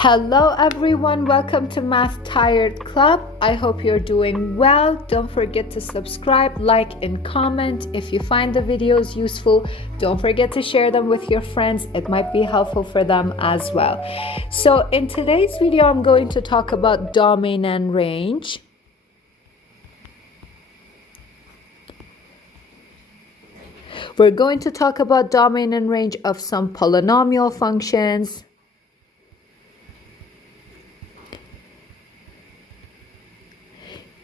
Hello everyone, welcome to Math Tired Club. I hope you're doing well. Don't forget to subscribe, like, and comment. If you find the videos useful, don't forget to share them with your friends. It might be helpful for them as well. So in today's video, I'm going to talk about domain and range. We're going to talk about domain and range of some polynomial functions,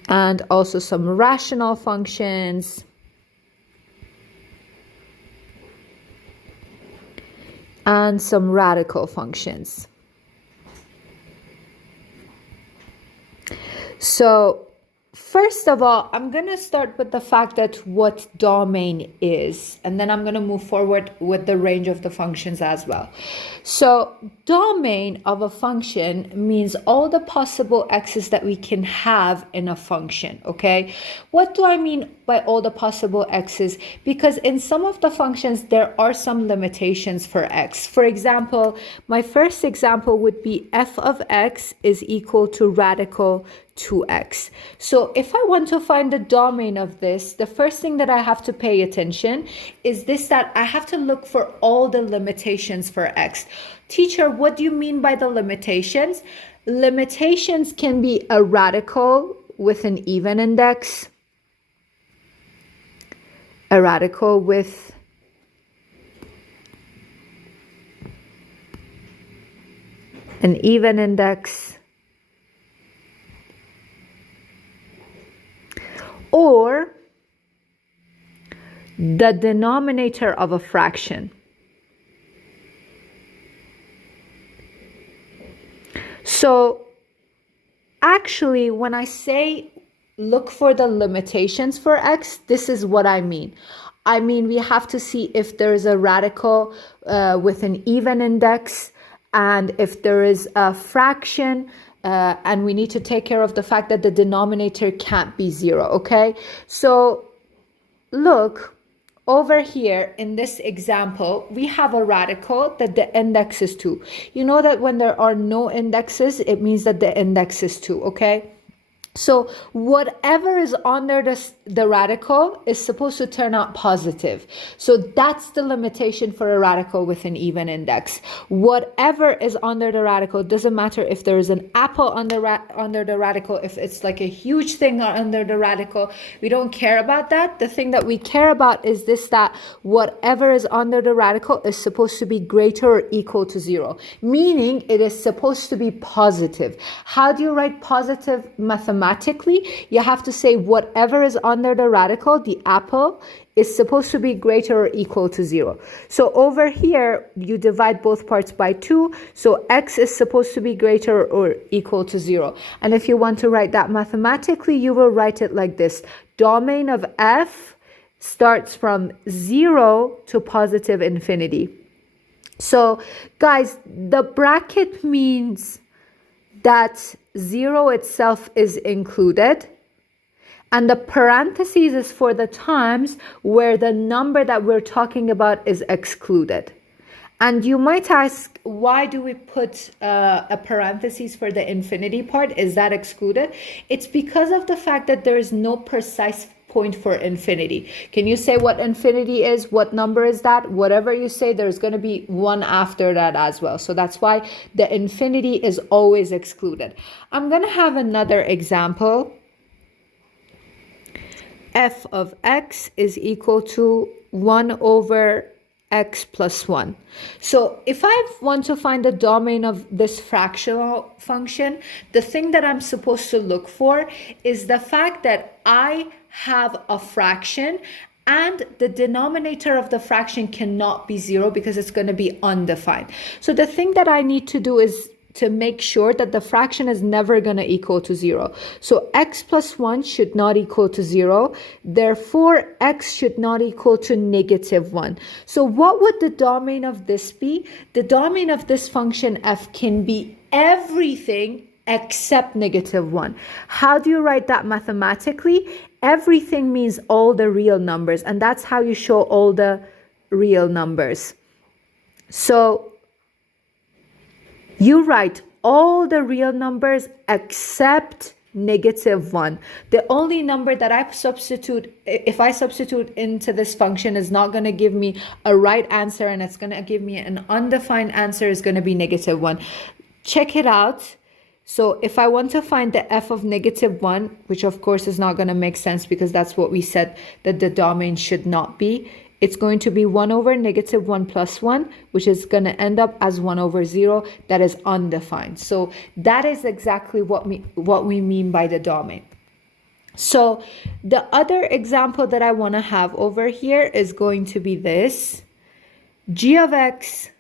and also some rational functions, and some radical functions. So first of all, I'm going to start with the fact that what domain is, and then I'm going to move forward with the range of the functions as well. So domain of a function means all the possible x's that we can have in a function, okay? What do I mean by all the possible x's? Because in some of the functions, there are some limitations for x. For example, my first example would be f of x is equal to radical 2x. So if I want to find the domain of this, the first thing that I have to pay attention is this, that I have to look for all the limitations for x. Teacher, what do you mean by the limitations? Limitations can be a radical with an even index, a radical with an even index, or the denominator of a fraction. So actually, when I say look for the limitations for x, this is what I mean. I mean, we have to see if there is a radical with an even index, and if there is a fraction, and we need to take care of the fact that the denominator can't be 0, okay? So look, over here in this example, we have a radical that the index is 2. You know that when there are no indexes, it means that the index is 2, okay? So whatever is under the radical is supposed to turn out positive. So that's the limitation for a radical with an even index. Whatever is under the radical, doesn't matter if there is an apple under the radical, if it's like a huge thing under the radical, we don't care about that. The thing that we care about is this, that whatever is under the radical is supposed to be greater or equal to 0, meaning it is supposed to be positive. How do you write positive mathematically? You have to say whatever is under the radical, the apple, is supposed to be greater or equal to 0. So over here, you divide both parts by 2. So x is supposed to be greater or equal to 0. And if you want to write that mathematically, you will write it like this. Domain of f starts from 0 to positive infinity. So guys, the bracket means that 0 itself is included, and the parentheses is for the times where the number that we're talking about is excluded. And you might ask, why do we put a parentheses for the infinity part? Is that excluded? It's because of the fact that there is no precise point for infinity. Can you say what infinity is? What number is that? Whatever you say, there's going to be one after that as well. So that's why the infinity is always excluded. I'm going to have another example. F of x is equal to 1 over x plus 1. So if I want to find the domain of this fractional function, the thing that I'm supposed to look for is the fact that I have a fraction and the denominator of the fraction cannot be 0 because it's going to be undefined. So the thing that I need to do is to make sure that the fraction is never going to equal to 0. So x plus 1 should not equal to 0. Therefore, x should not equal to negative 1. So what would the domain of this be? The domain of this function f can be everything except negative 1. How do you write that mathematically? Everything means all the real numbers, and that's how you show all the real numbers. So you write all the real numbers except -1. The only number that if I substitute into this function, is not going to give me a right answer, and it's going to give me an undefined answer, is going to be -1. Check it out. So if I want to find the f of -1, which of course is not going to make sense because that's what we said that the domain should not be, it's going to be 1 over -1 plus 1, which is going to end up as 1 over 0. That is undefined. So that is exactly what we mean by the domain. So the other example that I want to have over here is going to be this. G of x,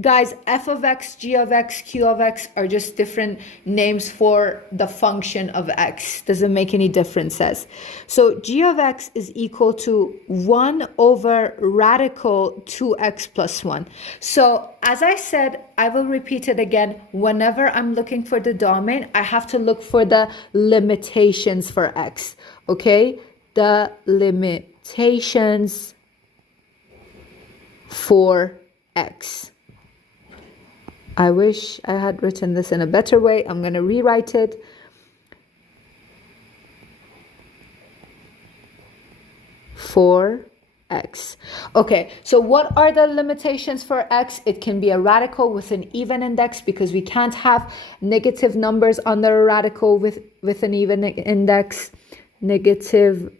guys, f of x, g of x, q of x are just different names for the function of x. Doesn't make any differences. So g of x is equal to 1 over radical 2x plus 1. So as I said, I will repeat it again. Whenever I'm looking for the domain, I have to look for the limitations for x. Okay? The limitations for x. I wish I had written this in a better way. I'm going to rewrite it. For x. Okay, so what are the limitations for x? It can be a radical with an even index, because we can't have negative numbers under a radical with an even index. Negative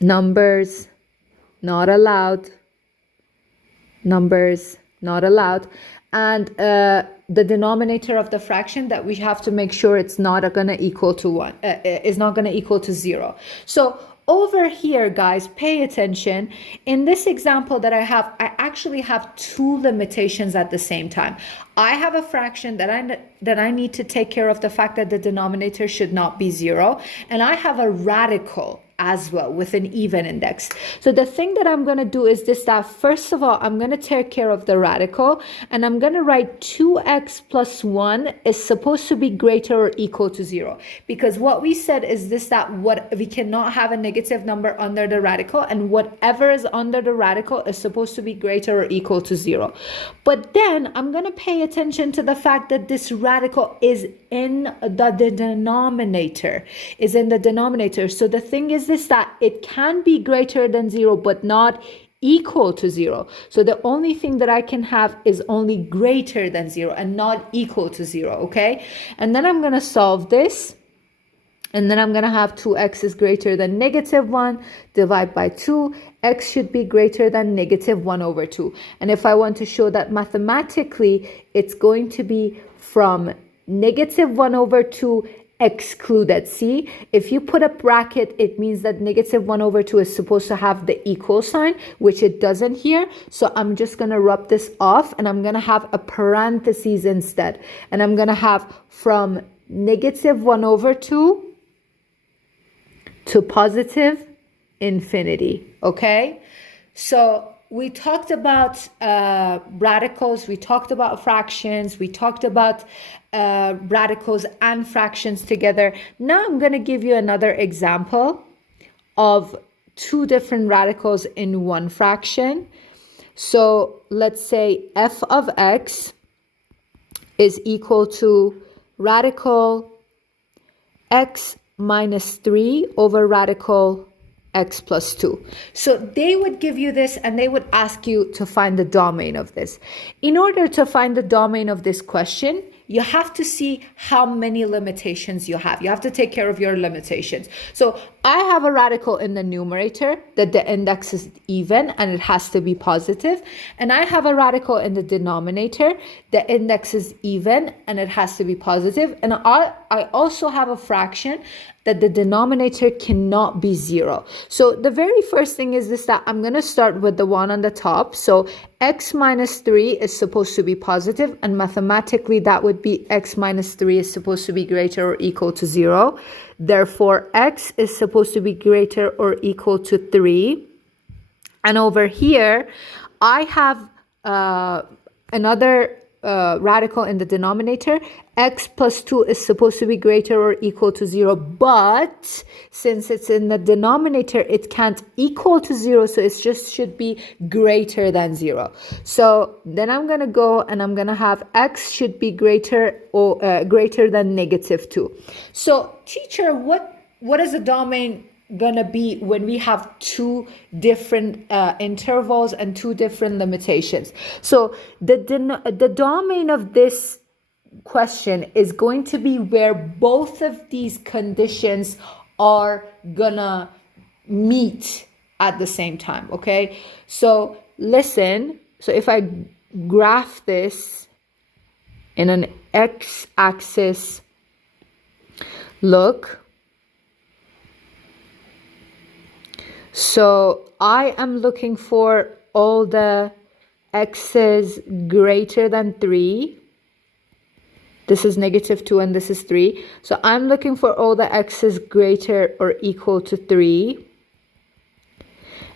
numbers not allowed. Numbers not allowed. And the denominator of the fraction that we have to make sure it's not going to equal to 1, is not going to equal to 0. So over here, guys, pay attention. In this example that I actually have two limitations at the same time. I have a fraction that I need to take care of the fact that the denominator should not be 0, and I have a radical as well with an even index. So the thing that I'm going to do is this, that first of all, I'm going to take care of the radical, and I'm going to write 2x plus 1 is supposed to be greater or equal to 0. Because what we said is this, that we cannot have a negative number under the radical, and whatever is under the radical is supposed to be greater or equal to 0. But then I'm going to pay attention to the fact that this radical is in the denominator, So the thing is this, that it can be greater than 0, but not equal to 0. So the only thing that I can have is only greater than 0 and not equal to 0, okay? And then I'm going to solve this. And then I'm going to have 2x is greater than -1, divide by 2. X should be greater than -1 over 2. And if I want to show that mathematically, it's going to be from -1 over 2 excluded. See, if you put a bracket, it means that -1 over 2 is supposed to have the equal sign, which it doesn't here. So I'm just going to rub this off, and I'm going to have a parentheses instead. And I'm going to have from -1 over 2 to positive infinity. Okay, so we talked about radicals, we talked about fractions, we talked about radicals and fractions together. Now I'm going to give you another example of two different radicals in one fraction. So let's say f of x is equal to radical x minus 3 over radical x plus 2. So they would give you this, and they would ask you to find the domain of this. In order to find the domain of this question, you have to see how many limitations you have. You have to take care of your limitations. So I have a radical in the numerator that the index is even and it has to be positive. And I have a radical in the denominator. The index is even and it has to be positive. And I also have a fraction that the denominator cannot be 0. So the very first thing is this, that I'm going to start with the one on the top. So x minus 3 is supposed to be positive, and mathematically that would be x minus 3 is supposed to be greater or equal to 0. Therefore, x is supposed to be greater or equal to 3. And over here, I have another radical in the denominator, x plus 2 is supposed to be greater or equal to 0, but since it's in the denominator, it can't equal to 0, so it just should be greater than 0. So then I'm going to go and I'm going to have x should be greater or greater than negative 2. So teacher, what is the domain gonna be when we have two different intervals and two different limitations? So the domain of this question is going to be where both of these conditions are gonna meet at the same time. Okay, so listen, so if I graph this in an x-axis, look, so I am looking for all the x's greater than 3. This is negative 2 and this is 3. So I'm looking for all the x's greater or equal to 3.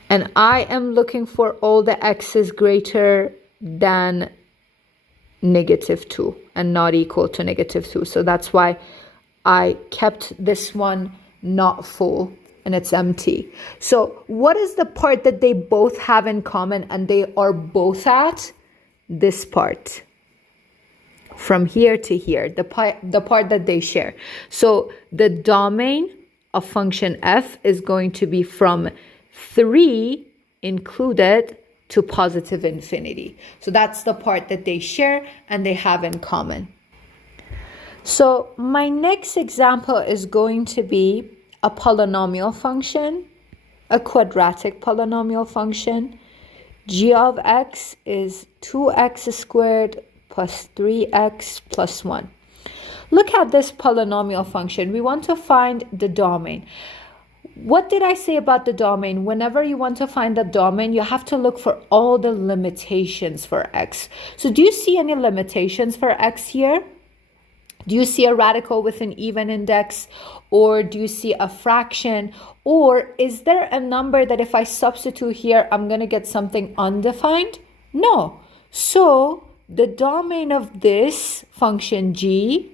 And I am looking for all the x's greater than negative 2 and not equal to negative 2. So that's why I kept this one not full and it's empty. So what is the part that they both have in common and they are both at? This part. From here to here, the part that they share. So the domain of function f is going to be from 3 included to positive infinity. So that's the part that they share and they have in common. So my next example is going to be a polynomial function, a quadratic polynomial function. G of x is 2x squared plus 3x plus 1. Look at this polynomial function. We want to find the domain. What did I say about the domain? Whenever you want to find the domain, you have to look for all the limitations for x. So do you see any limitations for x here? Do you see a radical with an even index, or do you see a fraction, or is there a number that if I substitute here, I'm going to get something undefined? No. So the domain of this function g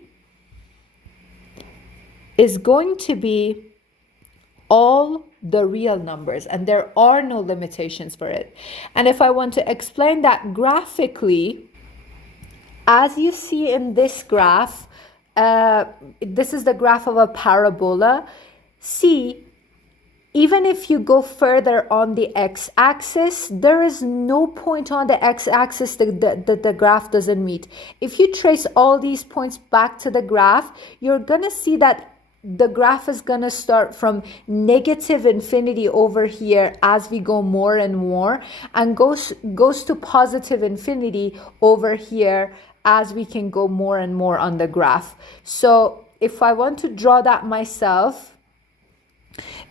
is going to be all the real numbers, and there are no limitations for it. And if I want to explain that graphically, as you see in this graph, this is the graph of a parabola. See, even if you go further on the x-axis, there is no point on the x-axis that the graph doesn't meet. If you trace all these points back to the graph, you're going to see that the graph is going to start from negative infinity over here as we go more and more, and goes to positive infinity over here as we can go more and more on the graph. So if I want to draw that myself,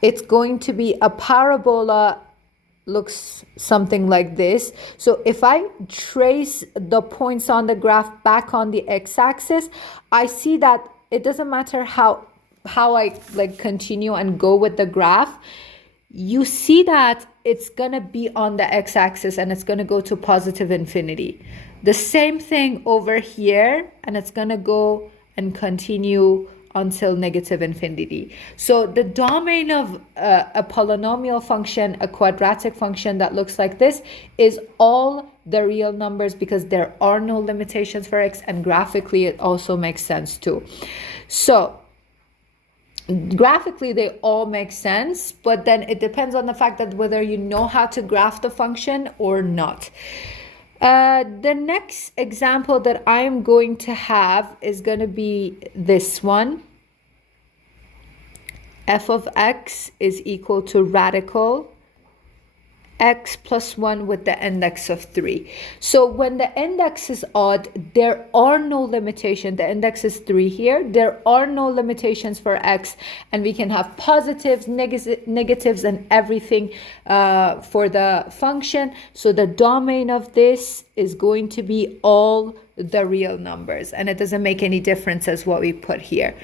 it's going to be a parabola, looks something like this. So if I trace the points on the graph back on the x-axis, I see that it doesn't matter how I like continue and go with the graph, you see that it's gonna be on the x-axis and it's gonna go to positive infinity. The same thing over here, and it's gonna go and continue until negative infinity. So the domain of a polynomial function, a quadratic function that looks like this, is all the real numbers because there are no limitations for x, and graphically it also makes sense too. So graphically they all make sense, but then it depends on the fact that whether you know how to graph the function or not. The next example that I am going to have is going to be this one. F of x is equal to radical x plus 1 with the index of 3. So when the index is odd, there are no limitations. The index is 3 here. There are no limitations for x, and we can have positives, negatives, and everything for the function. So the domain of this is going to be all the real numbers, and it doesn't make any difference as what we put here.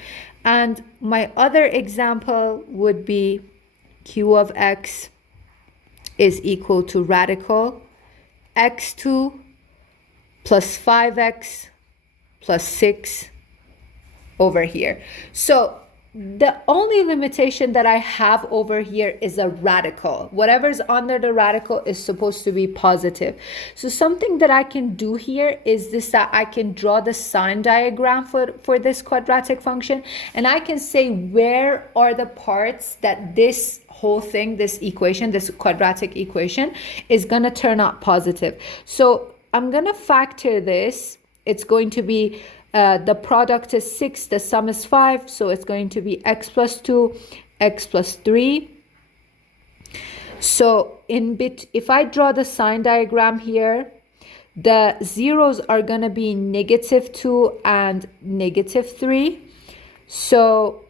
And my other example would be q of x is equal to radical x2 plus 5x plus 6 over here. So the only limitation that I have over here is a radical. Whatever's under the radical is supposed to be positive. So something that I can do here is this, that I can draw the sign diagram for this quadratic function, and I can say where are the parts that this whole thing, this equation, this quadratic equation is going to turn out positive. So I'm going to factor this. It's going to be the product is 6, the sum is 5, so it's going to be x plus 2, x plus 3. So if I draw the sign diagram here, the zeros are going to be negative 2 and negative 3. So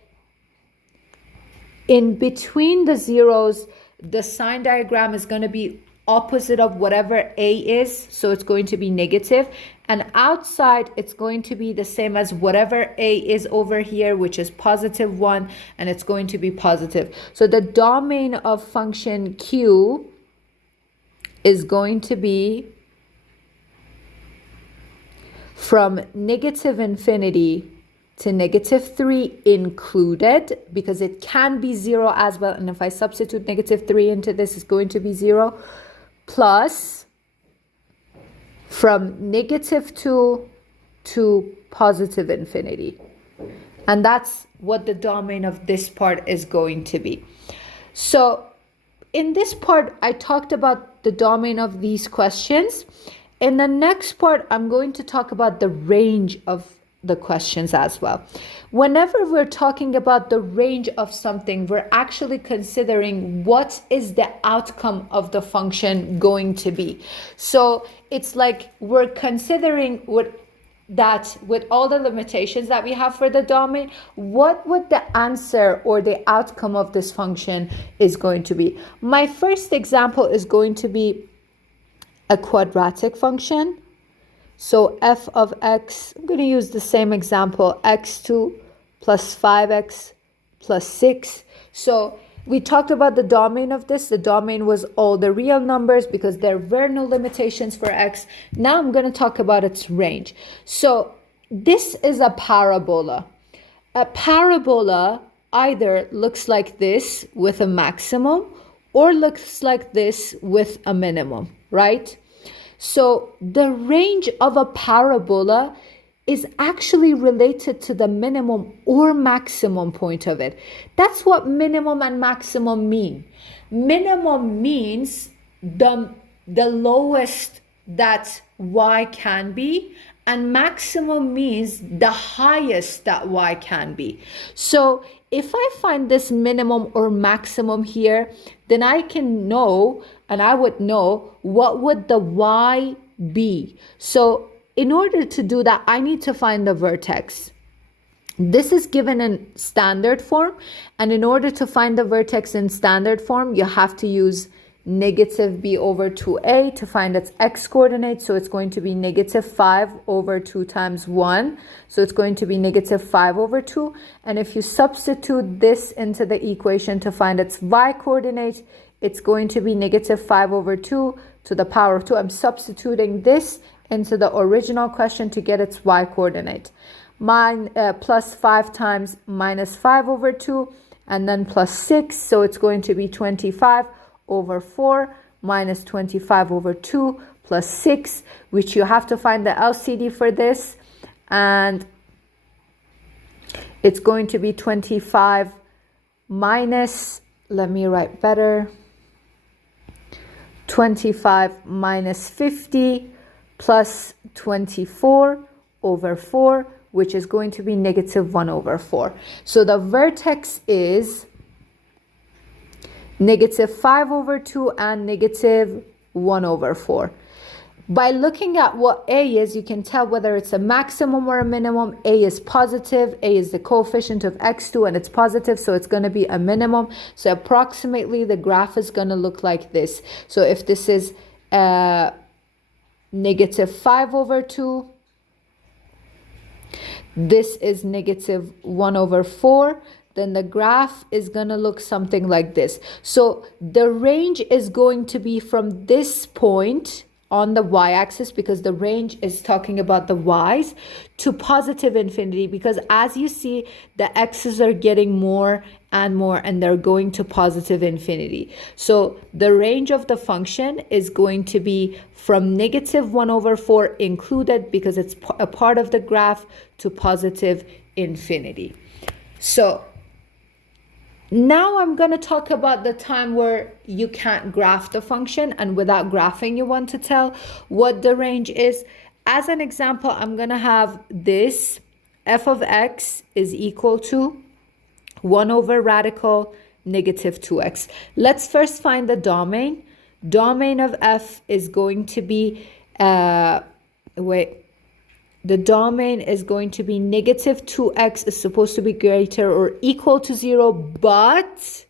in between the zeros, the sign diagram is going to be opposite of whatever a is, so it's going to be negative, and outside it's going to be the same as whatever a is over here, which is positive 1, and it's going to be positive. So the domain of function q is going to be from negative infinity to negative 3 included, because it can be 0 as well, and if I substitute negative 3 into this, it's going to be 0, plus from negative 2 to positive infinity. And that's what the domain of this part is going to be. So in this part, I talked about the domain of these questions. In the next part, I'm going to talk about the range of the questions as well. Whenever we're talking about the range of something, we're actually considering what is the outcome of the function going to be. So it's like we're considering with all the limitations that we have for the domain, what would the answer or the outcome of this function is going to be. My first example is going to be a quadratic function. So f of x, I'm going to use the same example, x2 plus 5x plus 6. So we talked about the domain of this. The domain was all the real numbers because there were no limitations for x. Now I'm going to talk about its range. So this is a parabola. A parabola either looks like this with a maximum or looks like this with a minimum, right? So the range of a parabola is actually related to the minimum or maximum point of it. That's what minimum and maximum mean. Minimum means the lowest that y can be, and maximum means the highest that y can be. So if I find this minimum or maximum here, then I can know, and I would know, what would the y be. So in order to do that, I need to find the vertex. This is given in standard form, and in order to find the vertex in standard form, you have to use negative b over 2a to find its x coordinate. So it's going to be negative 5 over 2 times 1. So it's going to be negative 5 over 2. And if you substitute this into the equation to find its y coordinate, it's going to be negative 5 over 2 to the power of 2. I'm substituting this into the original question to get its y coordinate. Plus 5 times minus 5 over 2, and then plus 6. So it's going to be 25 over 4 minus 25 over 2 plus 6, which you have to find the LCD for this. And it's going to be 25 minus, let me write better, 25 minus 50 plus 24 over 4, which is going to be negative 1 over 4. So the vertex is negative 5 over 2 and negative 1 over 4. By looking at what a is, you can tell whether it's a maximum or a minimum. A is positive. A is the coefficient of x2 and it's positive, so it's going to be a minimum. So approximately the graph is going to look like this. So if this is negative 5 over 2, this is negative 1 over 4, then the graph is going to look something like this. So the range is going to be from this point on the y-axis, because the range is talking about the y's, to positive infinity, because as you see, the x's are getting more and more and they're going to positive infinity. So the range of the function is going to be from negative 1 over 4 included, because it's a part of the graph, to positive infinity. So now I'm going to talk about the time where you can't graph the function, and without graphing you want to tell what the range is. As an example, I'm going to have this f of x is equal to 1 over radical negative 2x. Let's first find the domain. Domain of f is going to be, the domain is going to be negative 2x is supposed to be greater or equal to 0, but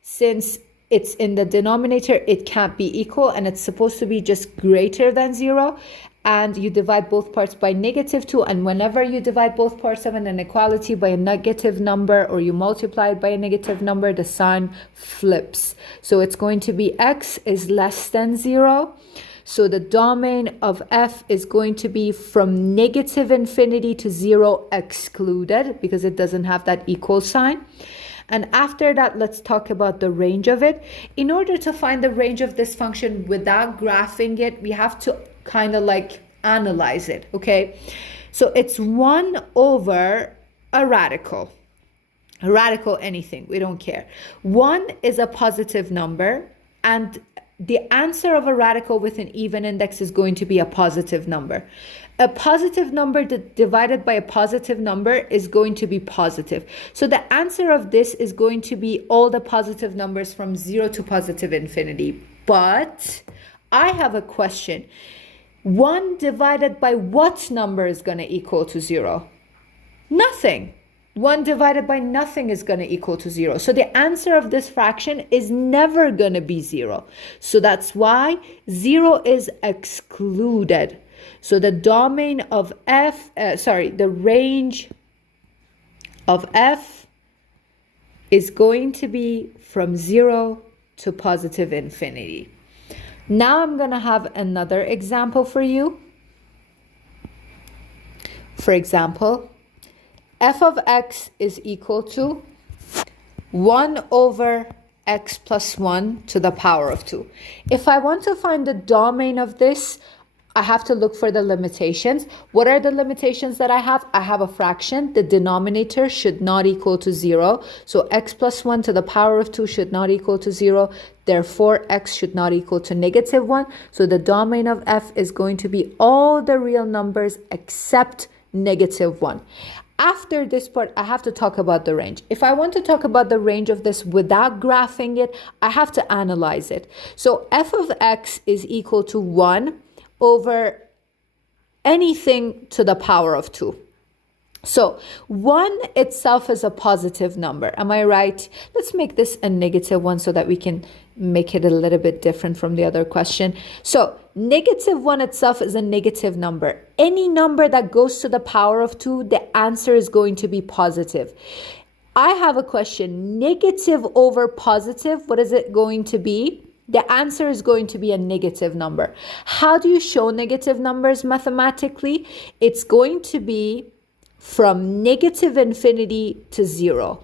since it's in the denominator, it can't be equal, and it's supposed to be just greater than 0. And you divide both parts by negative 2, and whenever you divide both parts of an inequality by a negative number, or you multiply it by a negative number, the sign flips. So it's going to be x is less than 0. So the domain of f is going to be from negative infinity to 0 excluded, because it doesn't have that equal sign. And after that, let's talk about the range of it. In order to find the range of this function without graphing it, we have to kind of like analyze it, okay? So it's 1 over a radical anything, we don't care. 1 is a positive number, and the answer of a radical with an even index is going to be a positive number. A positive number divided by a positive number is going to be positive. So the answer of this is going to be all the positive numbers from 0 to positive infinity. But I have a question. 1 divided by what number is going to equal to 0? Nothing. 1 divided by nothing is going to equal to 0. So the answer of this fraction is never going to be 0. So that's why 0 is excluded. So the domain of f, the range of f is going to be from 0 to positive infinity. Now I'm going to have another example for you. For example, f of x is equal to 1 over x plus 1 to the power of 2. If I want to find the domain of this, I have to look for the limitations. What are the limitations that I have? I have a fraction. The denominator should not equal to 0. So x plus 1 to the power of 2 should not equal to 0. Therefore, x should not equal to negative 1. So the domain of f is going to be all the real numbers except negative 1. After this part, I have to talk about the range. If I want to talk about the range of this without graphing it, I have to analyze it. So f of x is equal to 1 over anything to the power of 2. So 1 itself is a positive number. Am I right? Let's make this a negative 1 so that we can make it a little bit different from the other question. So negative 1 itself is a negative number. Any number that goes to the power of 2, the answer is going to be positive. I have a question. Negative over positive, what is it going to be? The answer is going to be a negative number. How do you show negative numbers mathematically? It's going to be from negative infinity to 0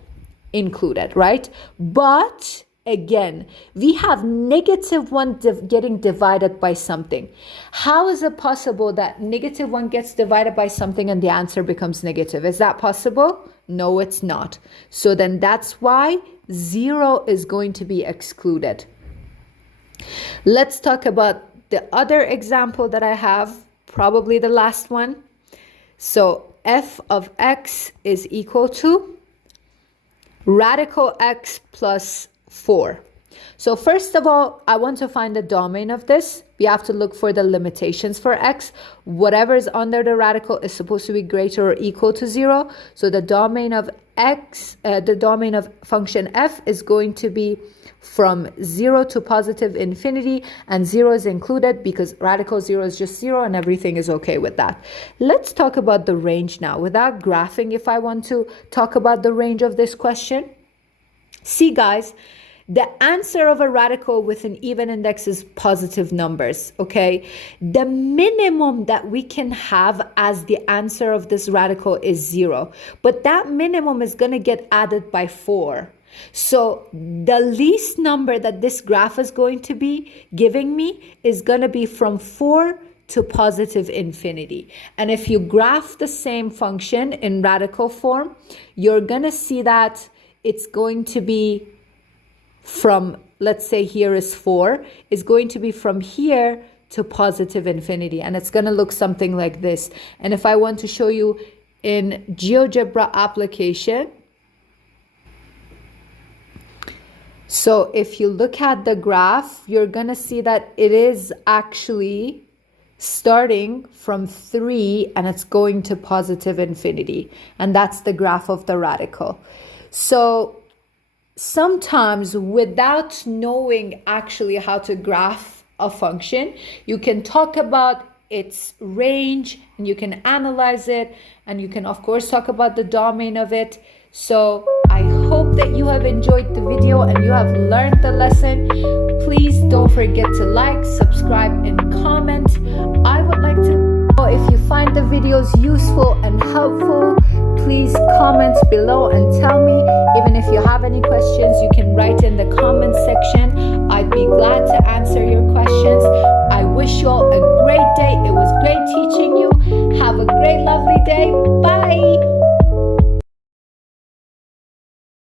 included, right? But again, we have negative 1 getting divided by something. How is it possible that negative 1 gets divided by something and the answer becomes negative? Is that possible? No, it's not. So then that's why 0 is going to be excluded. Let's talk about the other example that I have, probably the last one. So f of x is equal to radical x plus 4. So first of all, I want to find the domain of this. We have to look for the limitations for x. Whatever is under the radical is supposed to be greater or equal to 0. So the domain of x, the domain of function f is going to be from 0 to positive infinity, and 0 is included because radical 0 is just 0 and everything is okay with that. Let's talk about the range now. Without graphing, if I want to talk about the range of this question. See guys, The answer of a radical with an even index is positive numbers, okay? The minimum that we can have as the answer of this radical is 0, but that minimum is going to get added by 4. So the least number that this graph is going to be giving me is going to be from 4 to positive infinity. And if you graph the same function in radical form, you're going to see that it's going to be from, let's say here is 4, is going to be from here to positive infinity. And it's going to look something like this. And if I want to show you in GeoGebra application, so if you look at the graph, you're going to see that it is actually starting from 3 and it's going to positive infinity. And that's the graph of the radical. So sometimes without knowing actually how to graph a function, you can talk about its range and you can analyze it, and you can of course talk about the domain of it. So I hope that you have enjoyed the video and you have learned the lesson. Please don't forget to like, subscribe, and comment. I would like to know if you find the videos useful and helpful. Please comment below and tell me. Even if you have any questions, you can write in the comment section. I'd be glad to answer your questions. I wish you all a great day. It was great teaching you. Have a great, lovely day.